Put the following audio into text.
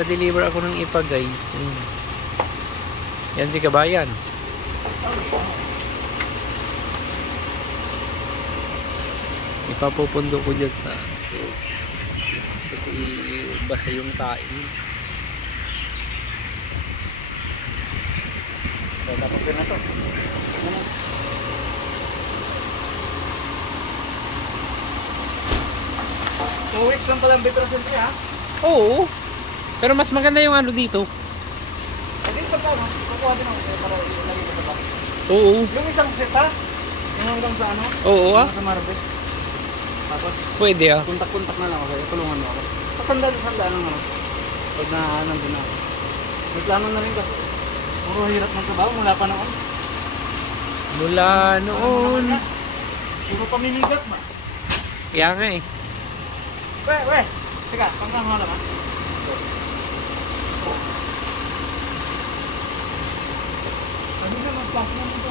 Pa-deliver ako ng ipa guys. Yan si kabayan. Ipapupundo ko dyan sa kasi basa yung tain. Tapos din na to. 2 weeks lang pala ang bitrasin ha? Oo. Pero mas maganda yung ano dito. Hindi pa po, kukuha din ako sa'yo para ilagay ko sa bag. Oo. Yung isang set ha? Yung hanggang sa ano? Oo ah. Sa Marbet. Tapos, Pwede ah. kontak-kontak na lang ako sa'yo, tulungan mo ako. Sandaan lang ano. Pag na nandun na ako. May plano na rin kasi. Puro hirap ng trabaho mula pa noon. Mula noon. Puro pamimigat ba? Kaya nga eh. We! Teka, pangkama mo naman. Ano na, mag-pack na mo.